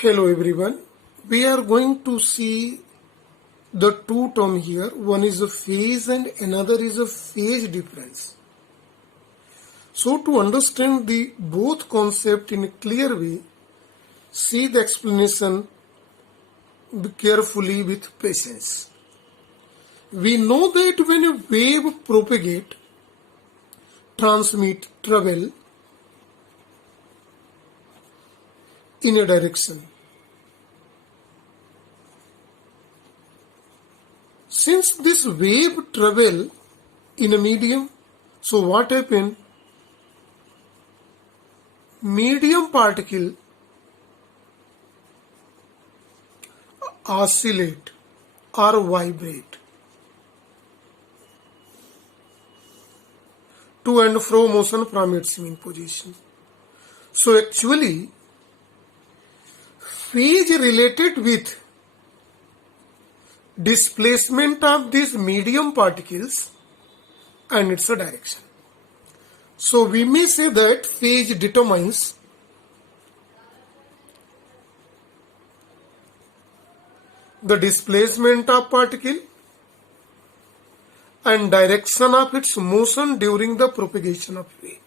Hello everyone. We are going to see the two term here. One is a phase and another is a phase difference. So to understand the both concept in a clear way, see the explanation carefully with patience. We know that when a wave propagate, transmit, travel in a direction. Since this wave travel in a medium, so what happened? Medium particle oscillate or vibrate to and fro motion from its mean position. So actually, phase related with displacement of these medium particles and its direction. So we may say that phase determines the displacement of particle and direction of its motion during the propagation of wave.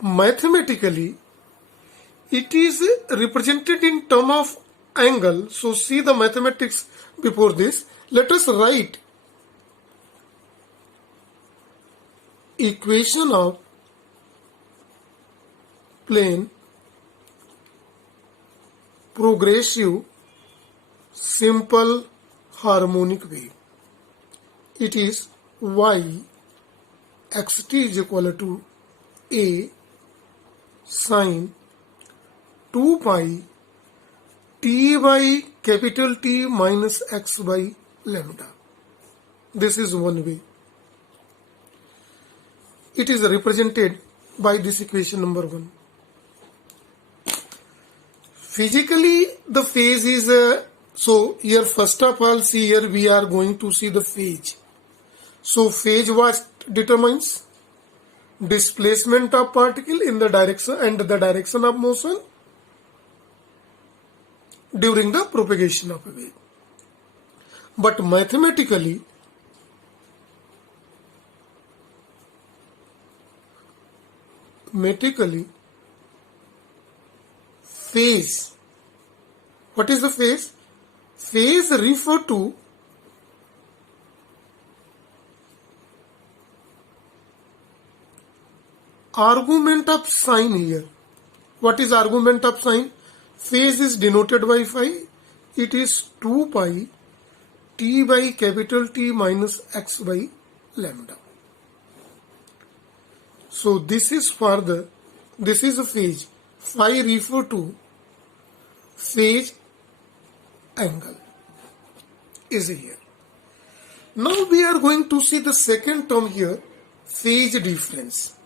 Mathematically, it is represented in terms of angle. So see the mathematics before this. Let us write equation of plane progressive simple harmonic wave. It is y xt is equal to a sine 2 pi t by capital T minus x by lambda. This is one way. It is represented by this equation number 1. Physically, the phase is, so here first of all, see here we are going to see the phase. So phase what determines? Displacement of particle in the direction and the direction of motion during the propagation of a wave. But mathematically, phase, what is the phase? Phase refer to argument of sign here. What is argument of sign? Phase is denoted by phi. It is 2 pi t by capital T minus x by lambda. So this is this is a phase. Phi refer to phase angle is here. Now we are going to see the second term here, phase difference.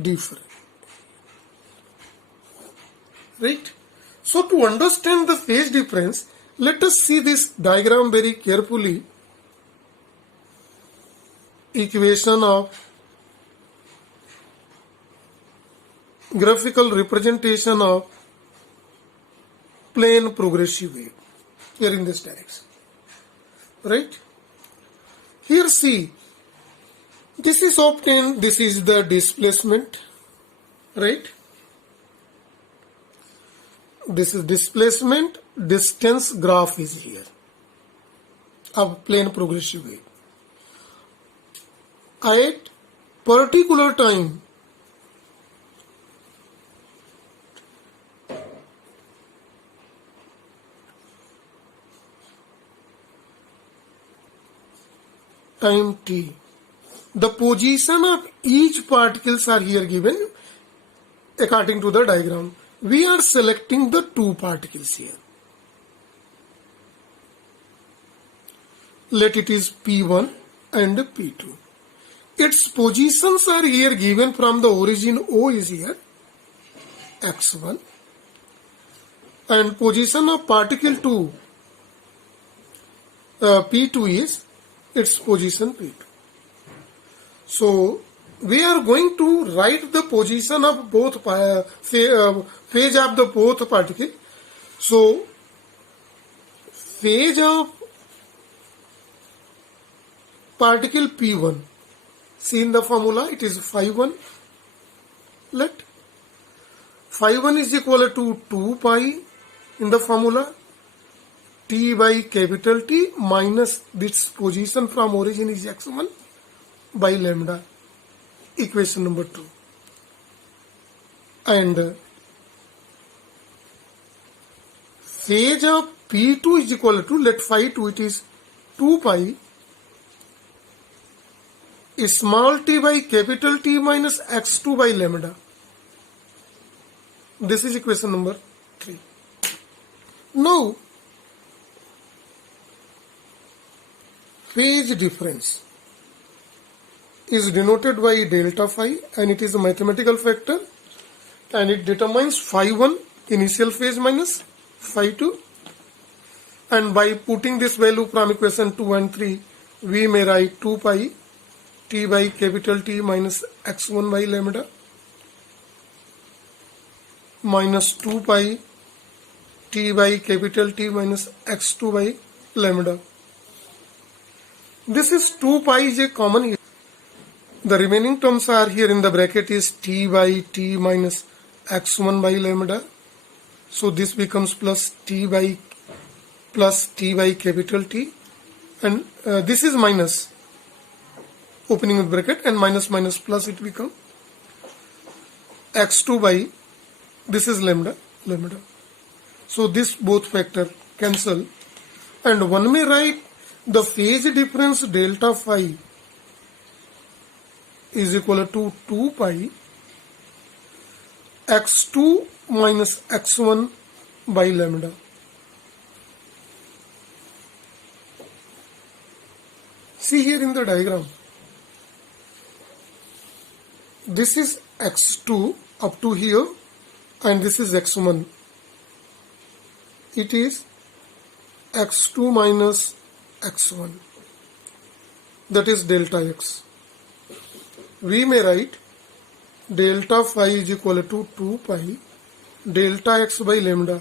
Different, right? So to understand the phase difference, let us see this diagram very carefully. Equation of graphical representation of plane progressive wave here in this direction, right? Here see, this is obtained, this is the displacement, right? This is displacement, distance graph is here of plane progressive wave. At particular time, time t, the position of each particles are here given according to the diagram. We are selecting the two particles here. Let it is P1 and P2. Its positions are here given from the origin O is here, x1, and position of particle 2 P2 is its position P2. So we are going to write the position of both phase of the both particle. So phase of particle P1, see in the formula it is phi 1. Let phi 1 is equal to 2 pi in the formula T by capital T minus this position from origin is x1 by lambda, equation number 2. And phase of P2 is equal to, let phi 2, it is 2 pi small t by capital T minus x2 by lambda. This is equation number 3. Now, phase difference is denoted by delta phi, and it is a mathematical factor, and it determines phi 1 initial phase minus phi 2, and by putting this value from equation 2 and 3 we may write 2 pi T by capital T minus x1 by lambda minus 2 pi T by capital T minus x2 by lambda. This is 2 pi is a common here. The remaining terms are here in the bracket is T by T minus x1 by lambda. So this becomes plus T by capital T, and this is minus, opening with bracket, and minus minus plus, it becomes x2 by, this is lambda. So this both factor cancel, and one may write the phase difference delta phi is equal to 2 pi x2 minus x1 by lambda. See here in the diagram, this is x2 up to here, and this is x1. It is x2 minus x1, that is delta x. We may write delta phi is equal to 2 pi delta x by lambda,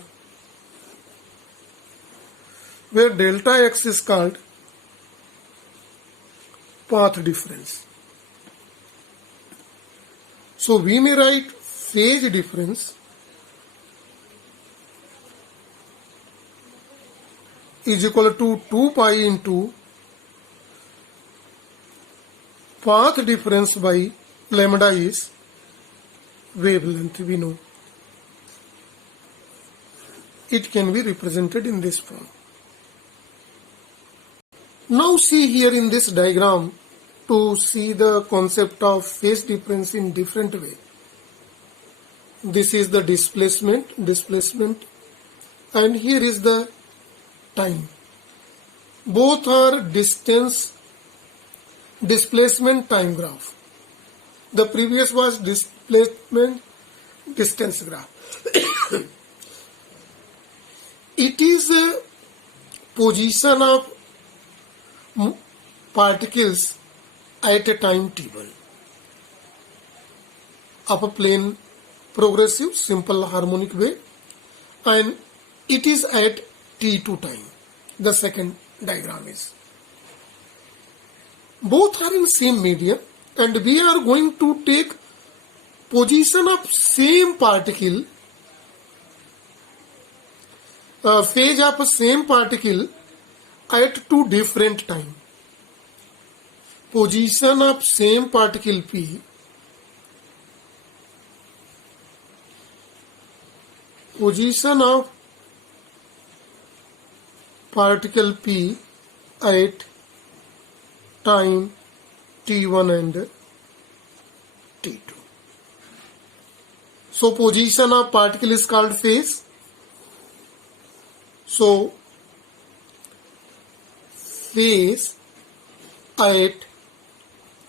where delta x is called path difference. So we may write phase difference is equal to 2 pi into path difference by lambda is wavelength, we know. It can be represented in this form. Now see here in this diagram to see the concept of phase difference in different way. This is the displacement, and here is the time. Both are displacement time graph. The previous was displacement distance graph. It is a position of particles at a time t1 of a plane progressive simple harmonic wave, and it is at t2 time. The second diagram is. Both are in same medium, and we are going to take position of same particle, phase of a same particle at two different time. Position of same particle P, position of particle P at time t1 and t2. So position of particle is called phase. So phase at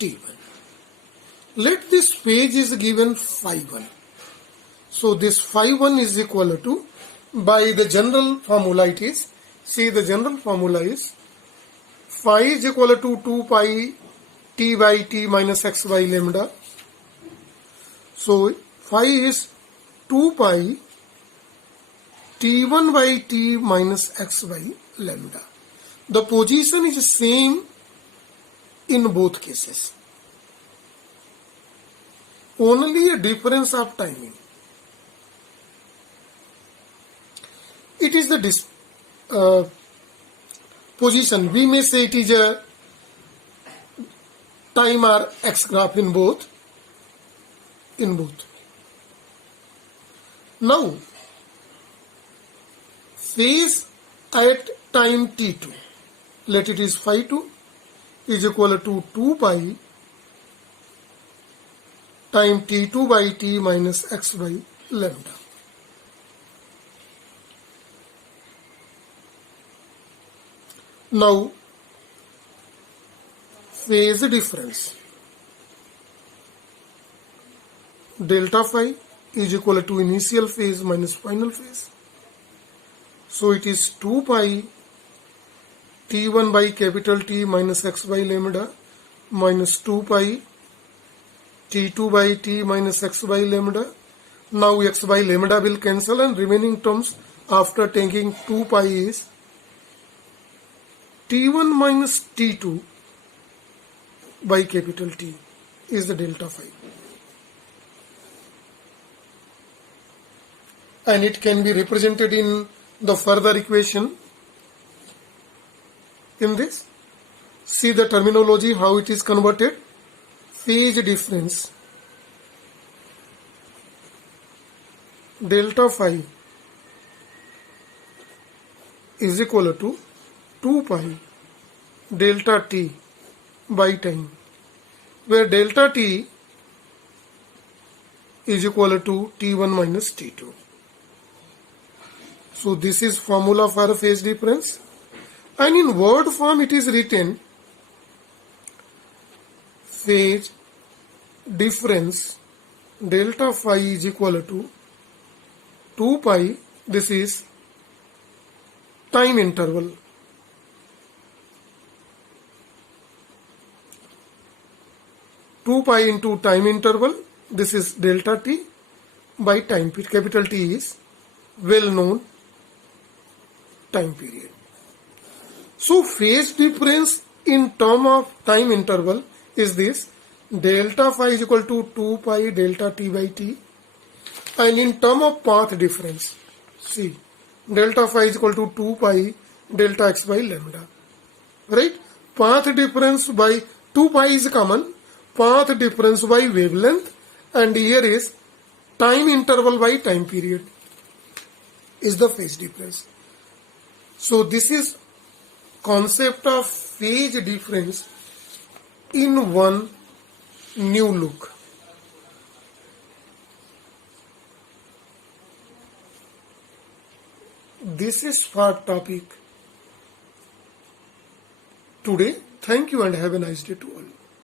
t1. Let this phase is given phi 1. So this phi 1 is equal to, by the general formula it is, see the general formula is phi is equal to 2 pi t by t minus x by lambda. So phi is 2 pi t1 by t minus x by lambda. The position is same in both cases. Only a difference of timing. It is the position. We may say it is a time or x graph in both. Now, phase at time t2, let it is phi 2 is equal to 2 pi time t2 by t minus x by lambda. Now, phase difference. Delta phi is equal to initial phase minus final phase. So it is 2 pi t1 by capital T minus x by lambda minus 2 pi t2 by t minus x by lambda. Now x by lambda will cancel and remaining terms after taking 2 pi is t1 minus t2 by capital T is the delta phi. And it can be represented in the further equation in this. See the terminology, how it is converted. Phase difference. Delta phi is equal to 2 pi delta t by time, where delta t is equal to t1 minus t2. So this is formula for phase difference, and in word form it is written phase difference delta phi is equal to 2 pi, this is time interval, into time interval, this is delta t by time period. Capital T is well known time period. So phase difference in term of time interval is this: delta phi is equal to 2 pi delta t by t, and in term of path difference, see, delta phi is equal to 2 pi delta x by lambda, right? Path difference by 2 pi is common, path difference by wavelength, and here is time interval by time period is the phase difference. So this is concept of phase difference in one new look. This is for topic today. Thank you and have a nice day to all.